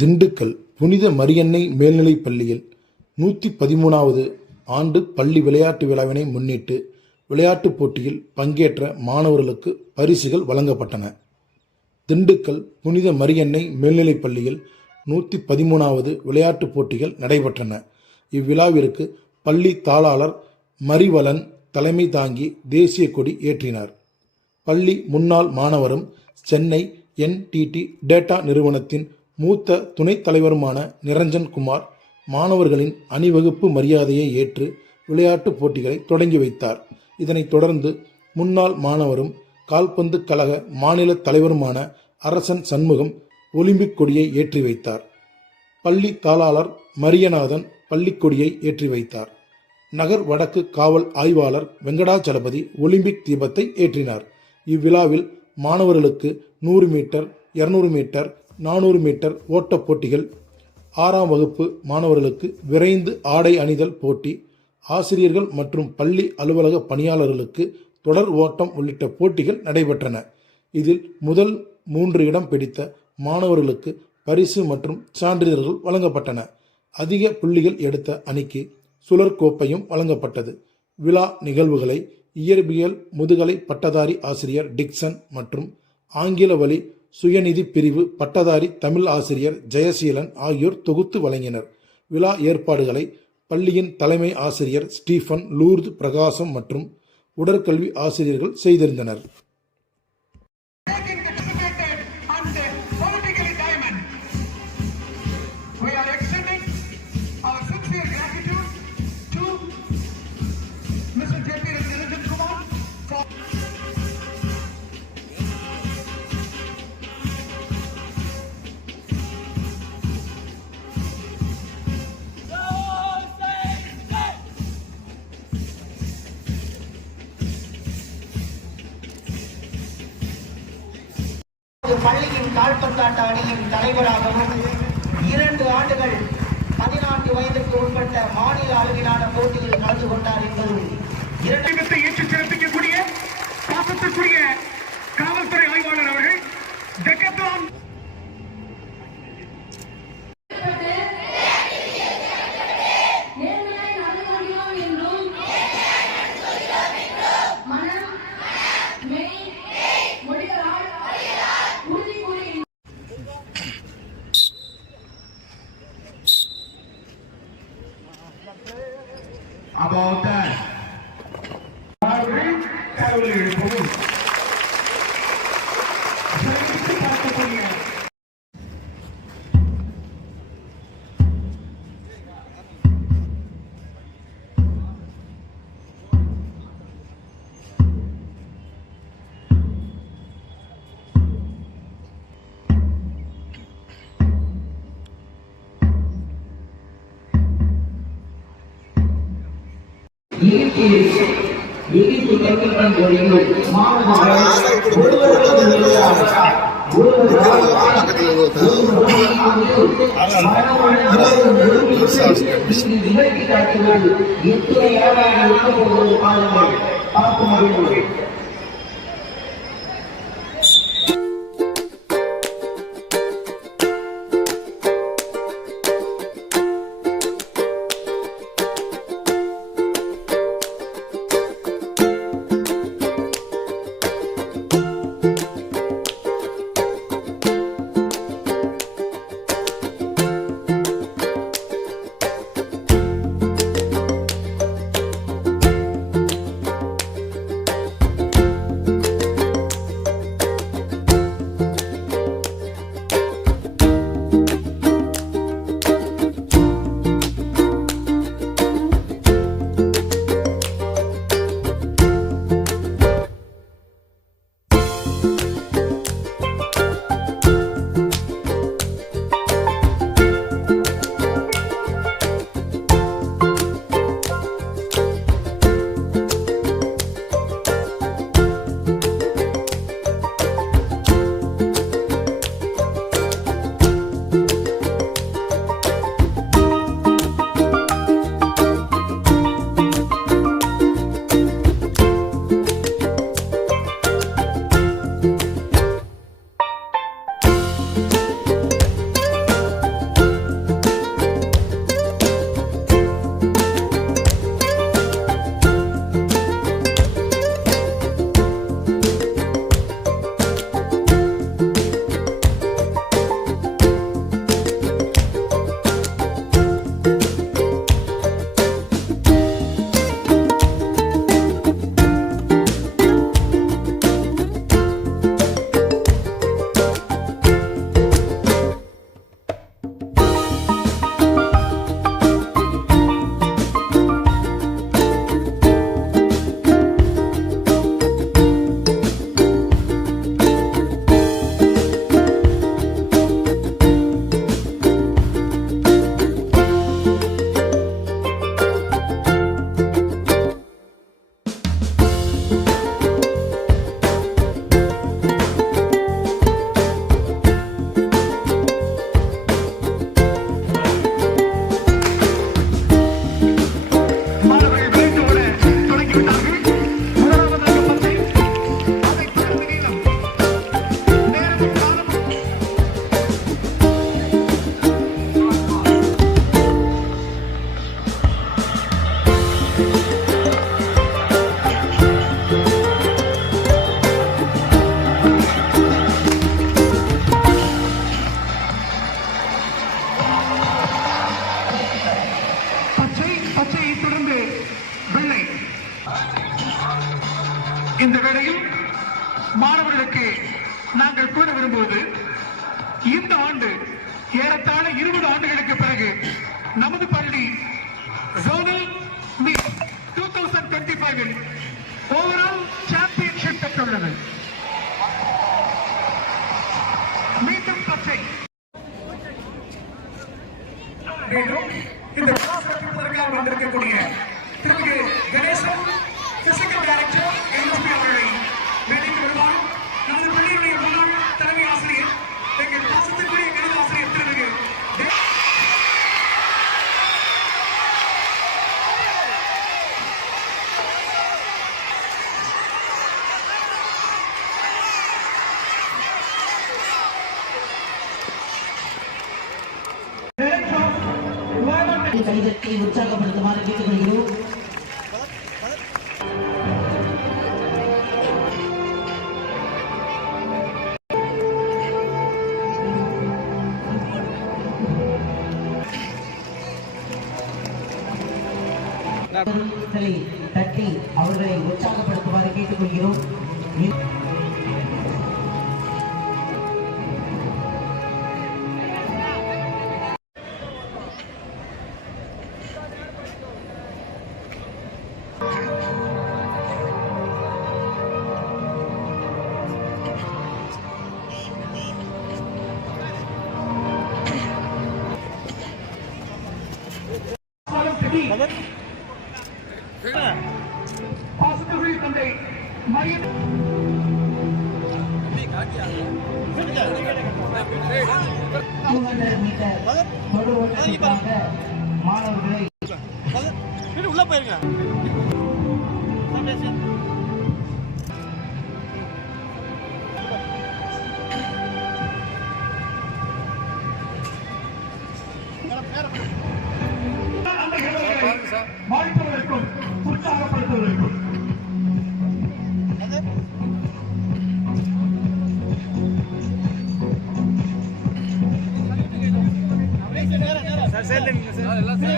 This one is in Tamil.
திண்டுக்கல் புனித மரியன்னை மேல்நிலைப் பள்ளியில் 113வது ஆண்டு பள்ளி விளையாட்டு விழாவினை முன்னிட்டு விளையாட்டுப் போட்டியில் பங்கேற்ற மாணவர்களுக்கு பரிசுகள் வழங்கப்பட்டன. திண்டுக்கல் புனித மரியன்னை மேல்நிலைப் பள்ளியில் 113வது விளையாட்டுப் போட்டிகள் நடைபெற்றன. இவ்விழாவிற்கு பள்ளி தாளாளர் மரிவலன் தலைமை தாங்கி தேசிய கொடி ஏற்றினார். பள்ளி முன்னாள் மாணவரும் சென்னை NTT டேட்டா நிறுவனத்தின் மூத்த துணைத் தலைவருமான நிரஞ்சன் குமார் மாணவர்களின் அணிவகுப்பு மரியாதையை ஏற்று விளையாட்டுப் போட்டிகளை தொடங்கி வைத்தார். இதனைத் தொடர்ந்து முன்னாள் மாணவரும் கால்பந்து கழக மாநில தலைவருமான அரசன் சண்முகம் ஒலிம்பிக் கொடியை ஏற்றி வைத்தார். பள்ளி தாளாளர் மரியநாதன் பள்ளிக் கொடியை ஏற்றி வைத்தார். நகர் வடக்கு காவல் ஆய்வாளர் வெங்கடாச்சலபதி ஒலிம்பிக் தீபத்தை ஏற்றினார். இவ்விழாவில் மாணவர்களுக்கு 100 மீட்டர், 200 மீட்டர், 400 மீட்டர் ஓட்டப் போட்டிகள், 6ஆம் வகுப்பு மாணவர்களுக்கு விரைந்து ஆடை அணிதல் போட்டி, ஆசிரியர்கள் மற்றும் பள்ளி அலுவலக பணியாளர்களுக்கு தொடர் ஓட்டம் உள்ளிட்ட போட்டிகள் நடைபெற்றன. இதில் முதல் 3 இடம் பிடித்த மாணவர்களுக்கு பரிசு மற்றும் சான்றிதழ்கள் வழங்கப்பட்டன. அதிக புள்ளிகள் எடுத்த அணிக்கு சுழற் கோப்பையும் வழங்கப்பட்டது. விழா நிகழ்வுகளை இயற்பியல் முதுகலை பட்டதாரி ஆசிரியர் டிக்சன் மற்றும் ஆங்கில வழி சுயநிதி பிரிவு பட்டதாரி தமிழ் ஆசிரியர் ஜெயசீலன் ஆகியோர் தொகுத்து வழங்கினர். விழா ஏற்பாடுகளை பள்ளியின் தலைமை ஆசிரியர் ஸ்டீபன், லூர்து பிரகாசம் மற்றும் உடற்கல்வி ஆசிரியர்கள் செய்திருந்தனர். பள்ளியின் கால்பந்தாட்ட அணியின் தலைவராகவும் 2 ஆண்டுகள் 14 வயதிற்கு உட்பட்ட மாநில அளவிலான போட்டியில் கலந்து கொண்டார் என்பது ஏற்று சிறப்பிக்கக்கூடிய பாசத்திற்குரிய காவல்துறை ஆய்வாளர் அவர்கள் டெக்கத்லான் about that. எகிப்து கைப்பற்றம் கோரியும் இந்த வேளையில் மாணவர்களுக்கு நாங்கள் கூற விரும்புவது, இந்த ஆண்டு ஏறத்தாழ 20 ஆண்டுகளுக்கு பிறகு நமது பள்ளி ஜோனல் மீட் 2025 ஓவரால் சாம்பியன்ஷிப் பெற்றுள்ளது. மீண்டும் பச்சை. மேலும் இந்த விழாவிற்காக வந்திருக்கக்கூடிய திரு கணேசன், பிசிக்கல் டைரக்டர் எம்எஸ்பி அவர்களை வேலைக்கு வருவார். நமது பள்ளியுடைய முன்னாள் தலைமை ஆசிரியர், எங்கள் பாசத்திற்குரிய கணித ஆசிரியர் திரு கைதட்டி உற்சாகப்படுத்துமாறு கேட்டுக்கொள்கிறோம். தட்டி அவர்களை உற்சாகப்படுத்துமாறு கேட்டுக்கொள்கிறோம். பாசத்திற்குரிய தந்தை மைய 200 மீட்டர் தொடு ஓட்டத்திற்காக மாணவர்களை உள்ள போயிருங்க. வாழ்த்துவதற்கும் உற்சாகப்படுத்துவதற்கும் சார்